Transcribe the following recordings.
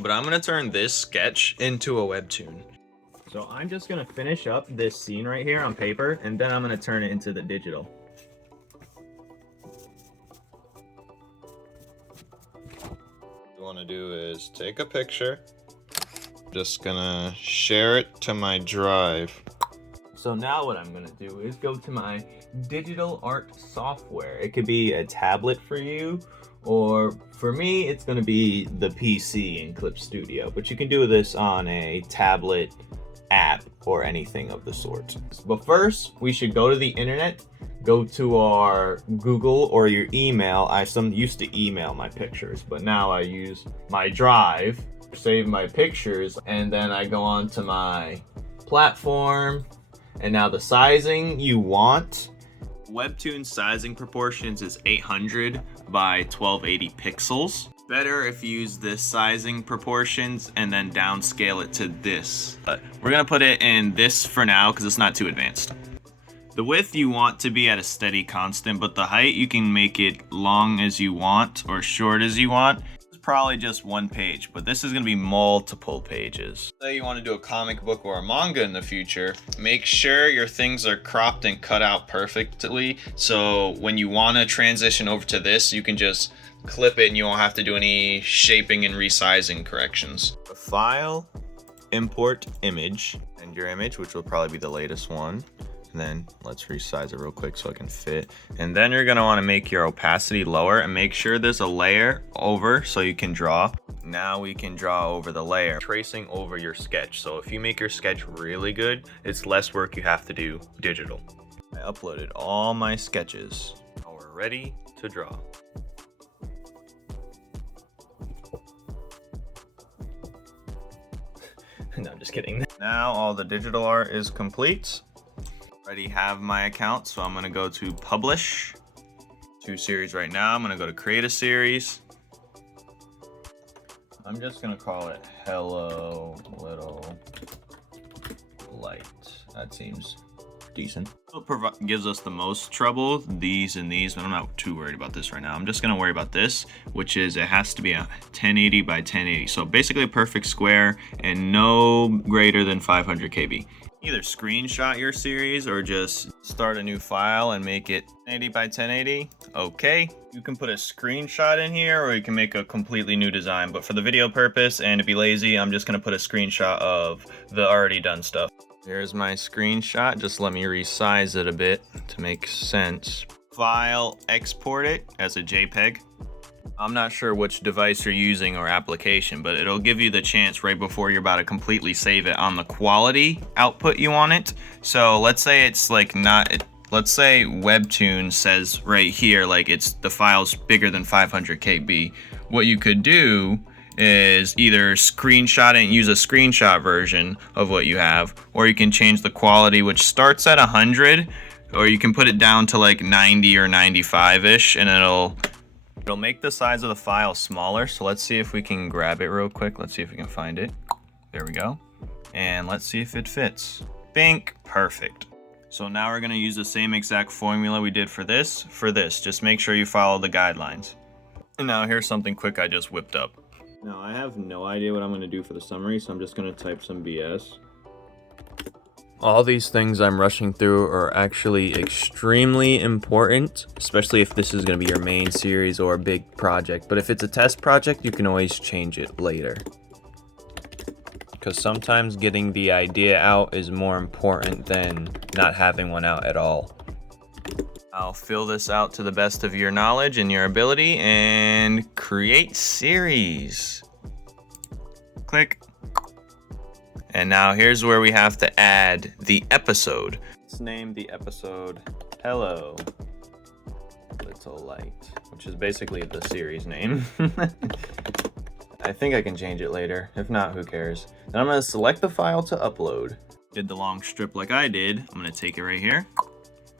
But I'm gonna turn this sketch into a webtoon. So I'm just gonna finish up this scene right here on paper, and then I'm gonna turn it into the digital. What you wanna do is take a picture. Just gonna share it to my drive. So now what I'm gonna do is go to my digital art software. It could be a tablet for you, or for me, it's gonna be the PC in Clip Studio. But you can do this on a tablet app or anything of the sort. But first, we should go to the internet, go to our Google or your email. I used to email my pictures, but now I use my drive, save my pictures, and then I go on to my platform. And now the sizing you want. Webtoon sizing proportions is 800 by 1280 pixels. Better if you use this sizing proportions and then downscale it to this. But we're gonna put it in this for now because it's not too advanced. The width you want to be at a steady constant, but the height you can make it long as you want or short as you want. Probably just one page, but this is going to be multiple pages. Say you want to do a comic book or a manga in the future, make sure your things are cropped and cut out perfectly, so when you want to transition over to this, you can just clip it and you won't have to do any shaping and resizing corrections. File, import image, and your image, which will probably be the latest one. And then let's resize it real quick so it can fit. And then you're gonna wanna make your opacity lower and make sure there's a layer over so you can draw. Now we can draw over the layer, tracing over your sketch. So if you make your sketch really good, it's less work you have to do digital. I uploaded all my sketches. Now we're ready to draw. No, I'm just kidding. Now all the digital art is complete. Already have my account, so I'm gonna go to publish. 2 series right now. I'm gonna go to create a series. I'm just gonna call it Hello Little Light. That seems decent. It gives us the most trouble, these and these, but I'm not too worried about this right now. I'm just gonna worry about this, which is it has to be a 1080 by 1080. So basically a perfect square and no greater than 500 KB. Either screenshot your series or just start a new file and make it 1080 by 1080. Okay, you can put a screenshot in here or you can make a completely new design, but for the video purpose and to be lazy, I'm just gonna put a screenshot of the already done stuff. Here's my screenshot. Just let me resize it a bit to make sense. File, export it as a JPEG. I'm not sure which device you're using or application, but it'll give you the chance right before you're about to completely save it on the quality output you want it. So let's say it's like let's say Webtoon says right here, like it's the file's bigger than 500 KB. What you could do is either screenshot it and use a screenshot version of what you have, or you can change the quality, which starts at 100, or you can put it down to like 90 or 95-ish, and it'll make the size of the file smaller. So let's see if we can grab it real quick. Let's see if we can find it. There we go. And let's see if it fits. Bink, perfect. So now we're gonna use the same exact formula we did for this. Just make sure you follow the guidelines. And now here's something quick I just whipped up. Now I have no idea what I'm gonna do for the summary, so I'm just gonna type some BS. All these things I'm rushing through are actually extremely important, especially if this is going to be your main series or a big project. But if it's a test project, you can always change it later. Because sometimes getting the idea out is more important than not having one out at all. I'll fill this out to the best of your knowledge and your ability and create series. Click. And now here's where we have to add the episode. Let's name the episode Hello Little Light, which is basically the series name. I think I can change it later. If not, who cares? Then I'm gonna select the file to upload. Did the long strip like I did. I'm gonna take it right here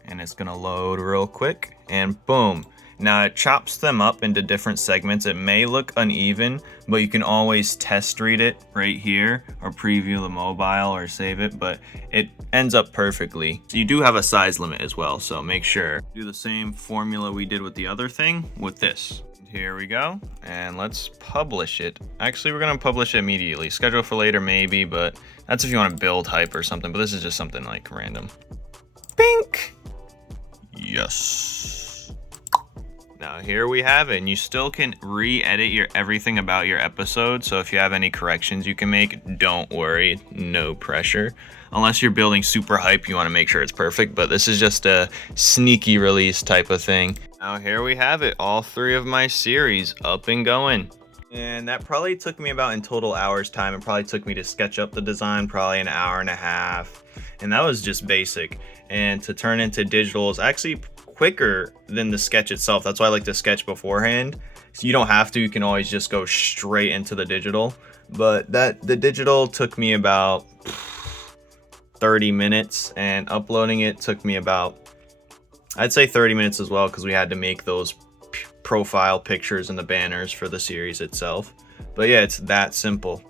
and it's gonna load real quick and boom. Now it chops them up into different segments. It may look uneven, but you can always test read it right here or preview the mobile or save it, but it ends up perfectly. So you do have a size limit as well, so make sure. Do the same formula we did with the other thing with this. Here we go, and let's publish it. Actually, we're gonna publish it immediately. Schedule for later maybe, but that's if you want to build hype or something, but this is just something like random. Pink! Yes. Now here we have it, and you still can re-edit everything about your episode, so if you have any corrections you can make, don't worry, no pressure. Unless you're building super hype, you want to make sure it's perfect, but this is just a sneaky release type of thing. Now here we have it, all 3 of my series up and going. And that probably took me about in total hours time. It probably took me to sketch up the design, probably an hour and a half. And that was just basic. And to turn into digital is actually quicker than the sketch itself. That's why I like to sketch beforehand. So you don't have to, you can always just go straight into the digital. But the digital took me about 30 minutes, and uploading it took me about, I'd say 30 minutes as well, because we had to make those profile pictures and the banners for the series itself. But yeah, it's that simple.